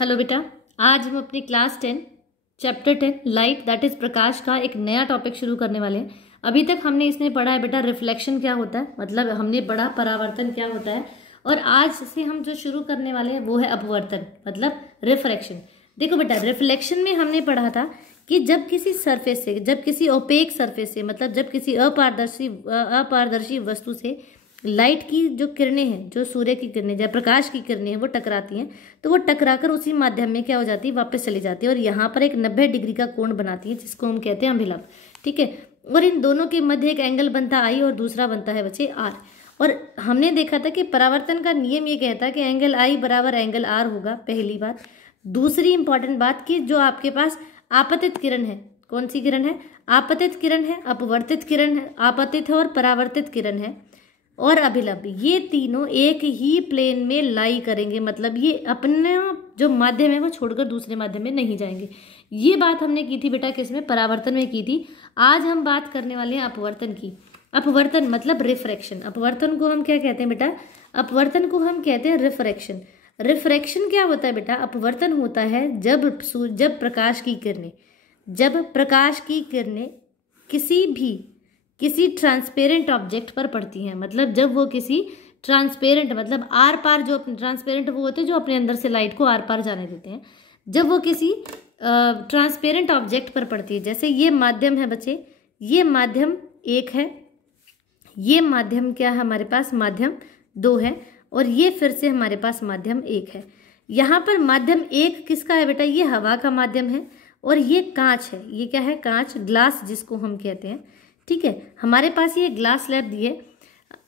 Hello बेटा, आज हम अपनी class 10 chapter 10 light that is प्रकाश का एक नया टॉपिक शुरू करने वाले हैं। अभी तक हमने इसमें पढ़ा है बेटा रिफ्लेक्शन क्या होता है, मतलब हमने पढ़ा परावर्तन क्या होता है। और आज से हम जो शुरू करने वाले हैं वो है अपवर्तन मतलब रिफ्रैक्शन। देखो बेटा, रिफ्लेक्शन में हमने पढ़ा था कि जब किसी सरफेस से, जब किसी ओपेक सरफेस से, मतलब जब किसी अपारदर्शी वस्तु से लाइट की जो किरणें हैं, जो सूर्य की किरणें या प्रकाश की किरणें हैं, वो टकराती हैं, तो वो टकराकर उसी माध्यम में क्या हो जाती है, वापस चली जाती है और यहाँ पर एक 90 डिग्री का कोण बनाती है जिसको हम कहते हैं अभिलंब। ठीक है, और इन दोनों के मध्य एक एंगल बनता है आई और दूसरा बनता है बच्चे आर। और हमने देखा था कि परावर्तन का नियम ये कहता है कि एंगल आई बराबर एंगल आर होगा, पहली बात। दूसरी इंपॉर्टेंट बात कि जो आपके पास आपतित किरण है, कौन सी किरण है, आपतित किरण है, अपवर्तित किरण है, आपतित है और परावर्तित किरण है और अभिलंब, ये तीनों एक ही प्लेन में लाई करेंगे, मतलब ये अपने जो माध्यम है वो छोड़कर दूसरे माध्यम में नहीं जाएंगे। ये बात हमने की थी बेटा किसमें, परावर्तन में की थी। आज हम बात करने वाले हैं अपवर्तन की। अपवर्तन मतलब रिफ्रैक्शन। अपवर्तन को हम क्या कहते हैं बेटा, अपवर्तन को हम कहते हैं रिफ्रैक्शन। रिफ्रैक्शन क्या होता है बेटा, अपवर्तन होता है जब प्रकाश की किरणें किसी ट्रांसपेरेंट ऑब्जेक्ट पर पड़ती हैं, मतलब जब वो किसी ट्रांसपेरेंट, मतलब आर पार, जो ट्रांसपेरेंट वो होते हैं जो अपने अंदर से लाइट को आर पार जाने देते हैं, जब वो किसी ट्रांसपेरेंट ऑब्जेक्ट पर पड़ती है। जैसे ये माध्यम है बच्चे, ये माध्यम एक है, ये माध्यम क्या है हमारे पास, माध्यम दो है, और ये फिर से हमारे पास माध्यम एक है। यहाँ पर माध्यम एक किसका है बेटा, ये हवा का माध्यम है और ये कांच है। ये क्या है, कांच, ग्लास जिसको हम कहते हैं। ठीक है, हमारे पास ये ग्लास स्लैब दिए।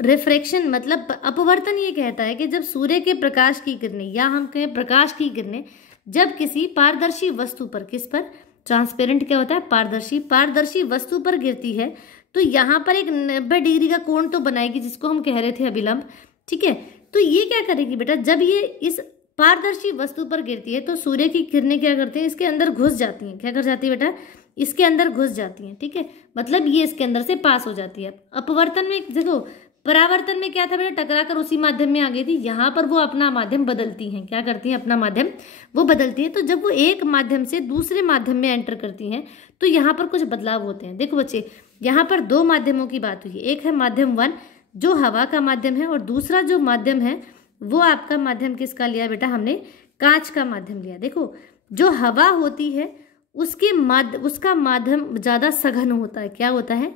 रिफ्रैक्शन मतलब अपवर्तन ये कहता है कि जब सूर्य के प्रकाश की किरणें, या हम कहें प्रकाश की किरणें, जब किसी पारदर्शी वस्तु पर, किस पर, ट्रांसपेरेंट क्या होता है, पारदर्शी वस्तु पर गिरती है, तो यहाँ पर एक 90 डिग्री का कोण तो बनाएगी जिसको हम कह रहे थे अभिलंब। ठीक है, तो ये क्या करेगी बेटा, जब ये इस पारदर्शी वस्तु पर गिरती है तो सूर्य की किरणें क्या करती हैं, इसके अंदर घुस जाती हैं। क्या कर जाती है बेटा, इसके अंदर घुस जाती हैं। ठीक है, मतलब ये इसके अंदर से पास हो जाती है। अपवर्तन में देखो, परावर्तन में क्या था बेटा, टकराकर उसी माध्यम में आ गई थी। यहाँ पर वो अपना माध्यम बदलती हैं। क्या करती हैं, अपना माध्यम वो बदलती हैं। तो जब वो एक माध्यम से दूसरे माध्यम में एंटर करती हैं तो यहाँ पर कुछ बदलाव होते हैं। देखो बच्चे, यहाँ पर दो माध्यमों की बात हुई है। एक है माध्यम 1 जो हवा का माध्यम है, और दूसरा जो माध्यम है वो आपका माध्यम किसका लिया बेटा, हमने कांच का माध्यम लिया। देखो, जो हवा होती है उसका माध्यम ज्यादा सघन होता है। क्या होता है,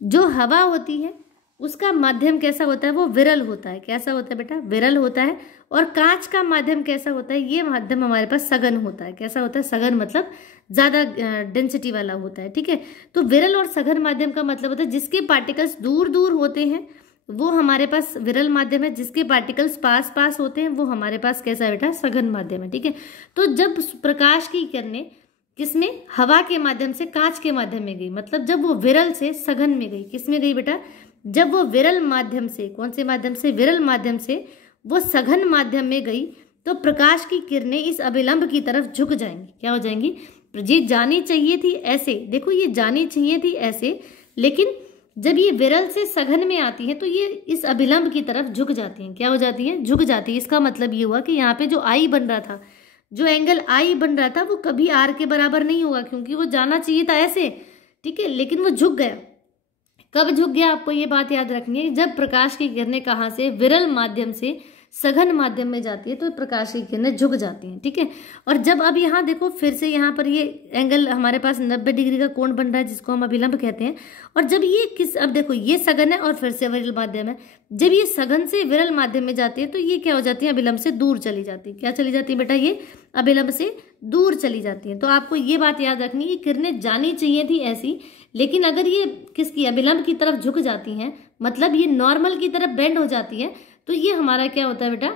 जो हवा होती है उसका माध्यम कैसा होता है, वो विरल होता है। कैसा होता है बेटा, विरल होता है। और कांच का माध्यम कैसा होता है, ये माध्यम हमारे पास सघन होता है। कैसा होता है, सघन मतलब ज्यादा डेंसिटी वाला होता है। ठीक है, तो विरल और सघन माध्यम का मतलब होता है जिसके पार्टिकल्स दूर दूर होते हैं वो हमारे पास विरल माध्यम है, जिसके पार्टिकल्स पास पास होते हैं वो हमारे पास कैसा है बेटा, सघन माध्यम है। ठीक है, तो जब प्रकाश की किरणें किसमें, हवा के माध्यम से कांच के माध्यम में गई, मतलब जब वो विरल से सघन में गई, किसमें गई बेटा, जब वो विरल माध्यम से, कौन से माध्यम से, विरल माध्यम से वो सघन माध्यम में गई, तो प्रकाश की किरणें इस अभिलंब की तरफ झुक जाएंगी। क्या हो जाएंगी, ये जानी चाहिए थी ऐसे, देखो ये जानी चाहिए थी ऐसे, लेकिन जब ये विरल से सघन में आती है तो ये इस अभिलंब की तरफ झुक जाती हैं। क्या हो जाती हैं, झुक जाती है। इसका मतलब ये हुआ कि यहाँ पे जो आई बन रहा था, जो एंगल आई बन रहा था वो कभी आर के बराबर नहीं होगा, क्योंकि वो जाना चाहिए था ऐसे। ठीक है, लेकिन वो झुक गया। कब झुक गया, आपको ये बात याद रखनी है, जब प्रकाश की किरणें कहाँ से, विरल माध्यम से सघन माध्यम में जाती है तो प्रकाश की किरणें झुक जाती हैं। ठीक है, और जब अब यहाँ देखो फिर से यहाँ पर ये एंगल हमारे पास 90 डिग्री का कोण बन रहा है जिसको हम अभिलंब कहते हैं। और जब ये अब देखो ये सघन है और फिर से विरल माध्यम है, जब ये सघन से विरल माध्यम में जाती है तो ये क्या हो जाती है, अभिलंब से दूर चली जाती है। क्या चली जाती है बेटा, ये अभिलंब से दूर चली जाती है। तो आपको ये बात याद रखनी है कि किरणें जानी चाहिए थी ऐसी, लेकिन अगर ये किसकी, अभिलंब की तरफ झुक जाती हैं, मतलब ये नॉर्मल की तरफ बेंड हो जाती है, तो ये हमारा क्या होता है बेटा,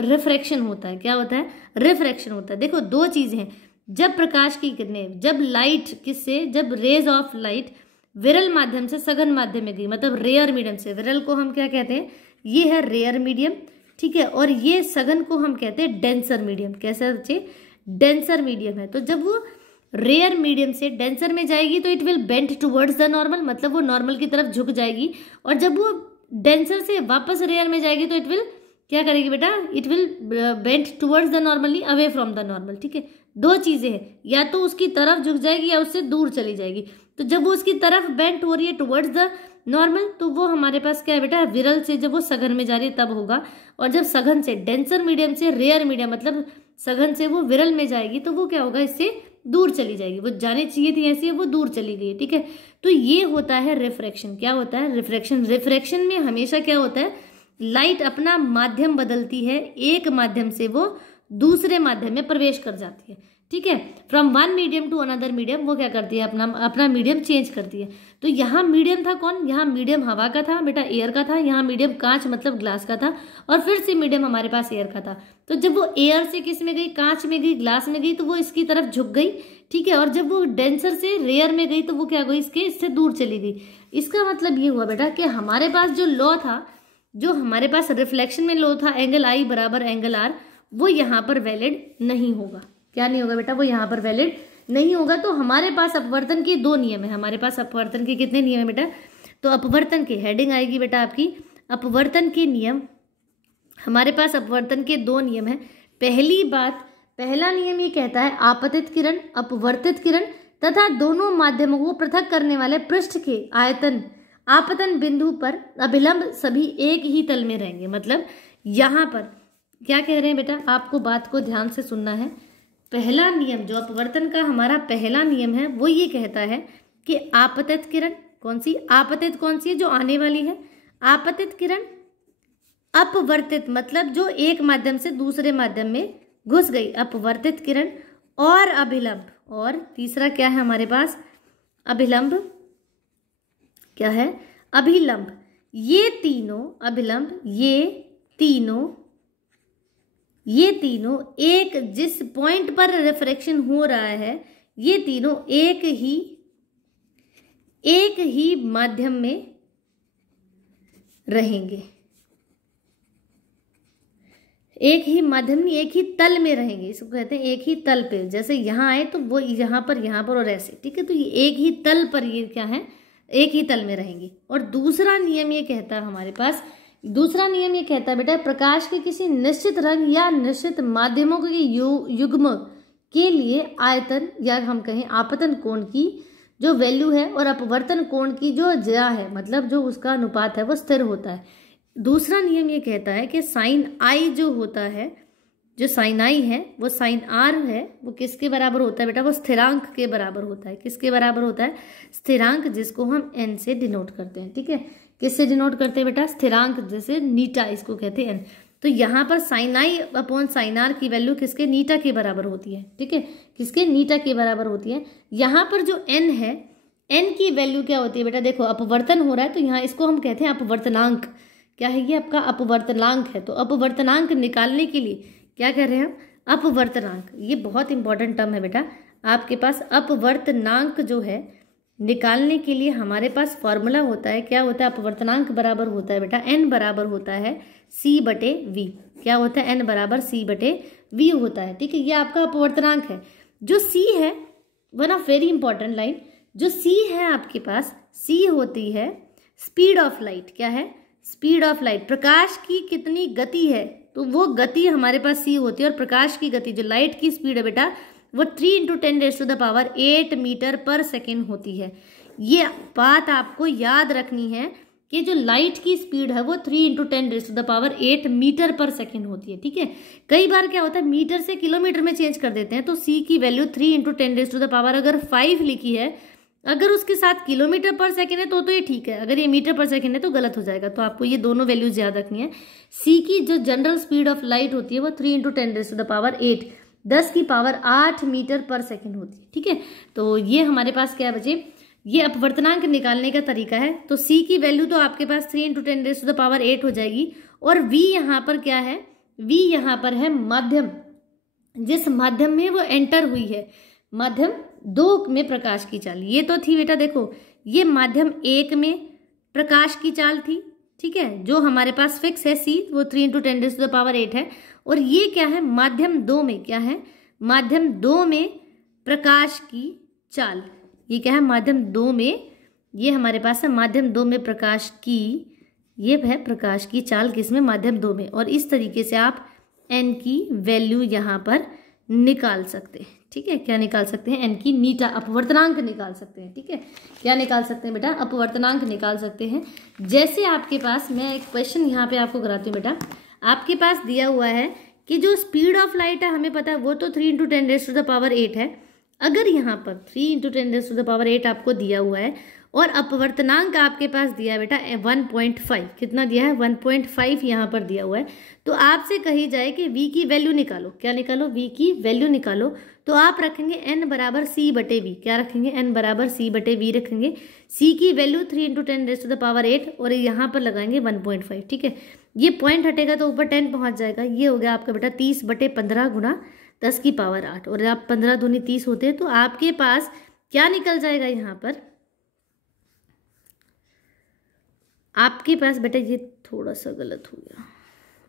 रिफ्रैक्शन होता है। क्या होता है, रिफ्रैक्शन होता है। देखो दो चीजें हैं, जब प्रकाश की किरणें, जब लाइट किससे, जब रेज ऑफ लाइट विरल माध्यम से सघन माध्यम में गई, मतलब रेयर मीडियम से, विरल को हम क्या कहते हैं, ये है रेयर मीडियम। ठीक है, और ये सघन को हम कहते हैं डेंसर मीडियम। कैसा बच्चे, डेंसर मीडियम है। तो जब वो रेयर मीडियम से डेंसर में जाएगी तो it will bend towards the normal, मतलब वो नॉर्मल की तरफ झुक जाएगी। और जब वो डेंसर से वापस रेयर में जाएगी तो इट विल क्या करेगी बेटा, it will bend towards the normally away from the normal. ठीक है, दो चीजें हैं, या तो उसकी तरफ झुक जाएगी या उससे दूर चली जाएगी। तो जब वो उसकी तरफ बेंट हो रही है टुवर्ड्स द नॉर्मल, तो वो हमारे पास क्या है बेटा, विरल से जब वो सघन में जा रही है तब होगा। और जब सघन से, डेंसर मीडियम से रेयर मीडियम, मतलब सघन से वो विरल में जाएगी, तो वो क्या होगा, इससे दूर चली जाएगी। वो जाने चाहिए थी ऐसी, वो दूर चली गई। ठीक है, तो ये होता है रिफ्रैक्शन। क्या होता है, रिफ्रैक्शन। रिफ्रैक्शन में हमेशा क्या होता है, लाइट अपना माध्यम बदलती है, एक माध्यम से वो दूसरे माध्यम में प्रवेश कर जाती है। ठीक है, from one medium to another medium वो क्या करती है, अपना मीडियम चेंज करती है। तो यहाँ मीडियम था कौन, यहाँ मीडियम हवा का था बेटा, एयर का था। यहाँ मीडियम कांच मतलब ग्लास का था, और फिर से मीडियम हमारे पास एयर का था। तो जब वो एयर से किस में गई, कांच में गई, ग्लास में गई, तो वो इसकी तरफ झुक गई। ठीक है, और जब वो डेंसर से रेयर में गई तो वो क्या गई, इससे दूर चली गई। इसका मतलब ये हुआ बेटा कि हमारे पास जो लॉ था, जो हमारे पास रिफ्लेक्शन में लॉ था, एंगल आई बराबर एंगल आर, वो यहाँ पर वैलिड नहीं होगा। क्या नहीं होगा बेटा, वो यहाँ पर वैलिड नहीं होगा। तो हमारे पास अपवर्तन के दो नियम है। हमारे पास अपवर्तन के कितने नियम है बेटा, तो अपवर्तन के हेडिंग आएगी बेटा आपकी अपवर्तन के नियम। हमारे पास अपवर्तन के दो नियम है। पहली बात, पहला नियम ये कहता है आपतित किरण, अपवर्तित किरण तथा दोनों माध्यमों को पृथक करने वाले पृष्ठ के आयतन आपतन बिंदु पर अभिलंब सभी एक ही तल में रहेंगे। मतलब यहाँ पर क्या कह रहे हैं बेटा, आपको बात को ध्यान से सुनना है। पहला नियम जो अपवर्तन का हमारा पहला नियम है, वो ये कहता है कि आपतित किरण, कौन सी आपतित, कौन सी है, जो आने वाली है। आपतित किरण अपवर्तित मतलब जो एक माध्यम से दूसरे माध्यम में घुस गई, अपवर्तित किरण। और अभिलंब, और तीसरा क्या है हमारे पास, अभिलंब। क्या है, अभिलंब। ये तीनों अभिलंब, ये तीनों एक जिस पॉइंट पर रिफ्रैक्शन हो रहा है, ये तीनों एक ही माध्यम में रहेंगे। एक ही माध्यम, एक ही तल में रहेंगे। इसको कहते हैं एक ही तल पे। जैसे यहाँ आए तो वो यहाँ पर और ऐसे। ठीक है, तो ये एक ही तल पर, ये क्या है, एक ही तल में रहेंगे। और दूसरा नियम ये कहता है हमारे पास, दूसरा नियम ये कहता है बेटा, प्रकाश के किसी निश्चित रंग या निश्चित माध्यमों के युग्म के लिए आयतन या हम कहें आपतन कोण की जो वैल्यू है और अपवर्तन कोण की जो ज्या है, मतलब जो उसका अनुपात है, वो स्थिर होता है। दूसरा नियम ये कहता है कि साइन आई जो होता है, जो साइन आई है वो साइन आर है, वो किसके बराबर होता है बेटा, वो स्थिरांक के बराबर होता है। किसके बराबर होता है, स्थिरांक, जिसको हम एन से डिनोट करते हैं। ठीक है, किससे डिनोट करते हैं बेटा, स्थिरांक, जैसे नीटा, इसको कहते हैं एन। तो यहाँ पर sine i upon sine r की वैल्यू किसके, नीटा के बराबर होती है। ठीक है, किसके, नीटा के बराबर होती है। यहाँ पर जो एन है, एन की वैल्यू क्या होती है बेटा, देखो अपवर्तन हो रहा है तो यहाँ इसको हम कहते हैं अपवर्तनांक। क्या है ये, आपका अपवर्तनांक है। तो अपवर्तनांक निकालने के लिए क्या कर रहे हैं हम, अपवर्तनांक। ये बहुत इंपॉर्टेंट टर्म है बेटा आपके पास। अपवर्तनांक जो है निकालने के लिए हमारे पास फॉर्मूला होता है, क्या होता है, अपवर्तनांक बराबर होता है बेटा एन बराबर होता है सी बटे वी। क्या होता है, एन बराबर सी बटे वी होता है। ठीक है, ये आपका अपवर्तनांक है। जो सी है, one of very important line, जो सी है आपके पास, सी होती है स्पीड ऑफ लाइट। क्या है, स्पीड ऑफ लाइट, प्रकाश की कितनी गति है, तो वो गति हमारे पास सी होती है। और प्रकाश की गति, जो लाइट की स्पीड है बेटा, वो 3 × 10⁸ मीटर पर सेकेंड होती है। ये बात आपको याद रखनी है कि जो लाइट की स्पीड है वो 3 × 10⁸ मीटर पर सेकेंड होती है। ठीक है, कई बार क्या होता है, मीटर से किलोमीटर में चेंज कर देते हैं। तो सी की वैल्यू 3 × 10⁻⁵ अगर 5 लिखी है, अगर उसके साथ किलोमीटर पर सेकेंड है तो ये ठीक है, अगर ये मीटर पर सेकेंड है तो गलत हो जाएगा। तो आपको ये दोनों वैल्यूज याद रखनी है। सी की जो जनरल स्पीड ऑफ लाइट होती है वो 3 × 10⁸, 10⁸ मीटर पर सेकेंड होती है। ठीक है, तो ये हमारे पास क्या बचे, ये अपवर्तनांक निकालने का तरीका है। तो सी की वैल्यू तो आपके पास 3 × 10⁸ हो जाएगी। और वी यहाँ पर क्या है, वी यहाँ पर है माध्यम, जिस माध्यम में वो एंटर हुई है, माध्यम 2 में प्रकाश की चाल। ये तो थी बेटा, देखो ये माध्यम 1 में प्रकाश की चाल थी। ठीक है, जो हमारे पास फिक्स है सी, वो 3 × 10⁸ है। और ये क्या है, माध्यम 2 में, क्या है, माध्यम 2 में प्रकाश की चाल। ये क्या है, माध्यम 2 में, ये हमारे पास है माध्यम 2 में प्रकाश की ये है प्रकाश की चाल किसमें, माध्यम 2 में। और इस तरीके से आप n की वैल्यू यहाँ पर निकाल सकते हैं। ठीक है, क्या निकाल सकते हैं, n की नीटा अपवर्तनांक निकाल सकते हैं। ठीक है, क्या निकाल सकते हैं बेटा, अपवर्तनांक निकाल सकते हैं। जैसे आपके पास, मैं एक क्वेश्चन यहाँ पे आपको कराती हूँ बेटा। आपके पास दिया हुआ है कि जो स्पीड ऑफ लाइट है हमें पता है वो तो 3 × 10⁸ है। अगर यहाँ पर 3 × 10⁸ आपको दिया हुआ है और अपवर्तनांक आपके पास दिया है बेटा 1.5, कितना दिया है 1.5 यहाँ पर दिया हुआ है। तो आपसे कही जाए कि v की वैल्यू निकालो, क्या निकालो, v की वैल्यू निकालो। तो आप रखेंगे n बराबर c/v, क्या रखेंगे, n बराबर c/v रखेंगे। c की वैल्यू 3 × 10⁸ और यहाँ पर लगाएंगे 1.5। ठीक है, ये पॉइंट हटेगा तो ऊपर 10 पहुँच जाएगा। ये हो गया आपका बेटा 30/15 × 10⁸ 8। और आप 15 दूनी 30 होते हैं तो आपके पास क्या निकल जाएगा, यहाँ पर आपके पास बेटा, ये थोड़ा सा गलत हो गया,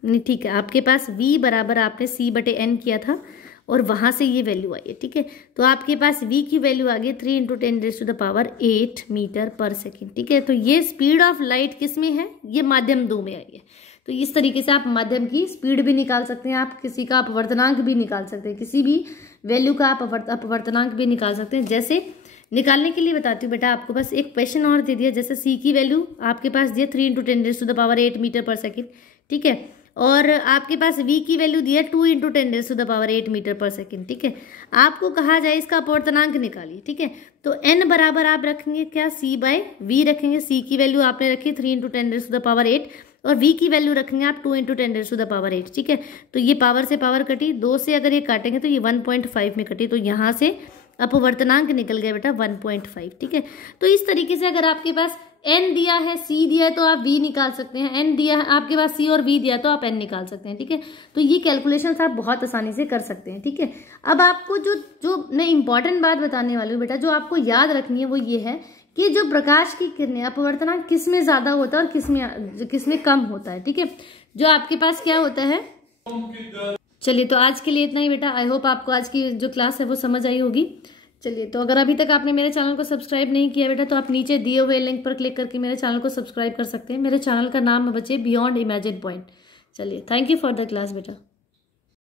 नहीं ठीक है, आपके पास v बराबर आपने c/n किया था और वहाँ से ये वैल्यू आई है। ठीक है, तो आपके पास v की वैल्यू आ गई 3 × 10⁸ मीटर/सेकेंड। ठीक है, तो ये स्पीड ऑफ लाइट किस में है, ये माध्यम 2 में आई है। तो इस तरीके से आप माध्यम की स्पीड भी निकाल सकते हैं, आप किसी का अपवर्तनांक भी निकाल सकते हैं, किसी भी वैल्यू का आप अपवर्तनांक भी निकाल सकते हैं। जैसे निकालने के लिए बताती हूँ बेटा, आपको बस एक क्वेश्चन और दे दिया। जैसे c की वैल्यू आपके पास दिया 3 × 10⁸ मीटर/सेकेंड। ठीक है, और आपके पास v की वैल्यू दिया 2 × 10⁸ मीटर/सेकेंड। ठीक है, आपको कहा जाए इसका अपवर्तनांक निकालिए। ठीक है, तो n बराबर आप रखेंगे क्या, c/v रखेंगे। c की वैल्यू आपने रखी 3 × 10⁸ और v की वैल्यू रखेंगे आप 2 × 10⁸। ठीक है, तो ये पावर से पावर कटी, 2 से अगर ये काटेंगे तो ये 1.5 में कटी, तो यहाँ से अपवर्तनांक निकल गया बेटा 1.5। ठीक है, तो इस तरीके से अगर आपके पास n दिया है, c दिया है तो आप v निकाल सकते हैं, n दिया है आपके पास c और v दिया है तो आप n निकाल सकते हैं। ठीक है, तो ये कैलकुलेशन आप बहुत आसानी से कर सकते हैं। ठीक है, अब आपको जो मैं इंपॉर्टेंट बात बताने वाली हूँ बेटा, जो आपको याद रखनी है वो ये है कि जो प्रकाश की किरणें अपवर्तनांक किस में ज्यादा होता है और किस में कम होता है। ठीक है, जो आपके पास क्या होता है। चलिए, तो आज के लिए इतना ही बेटा। आई होप आपको आज की जो क्लास है वो समझ आई होगी। चलिए, तो अगर अभी तक आपने मेरे चैनल को सब्सक्राइब नहीं किया बेटा, तो आप नीचे दिए हुए लिंक पर क्लिक करके मेरे चैनल को सब्सक्राइब कर सकते हैं। मेरे चैनल का नाम है बच्चे बियॉन्ड इमेजिन पॉइंट। चलिए, thank you for the class बेटा।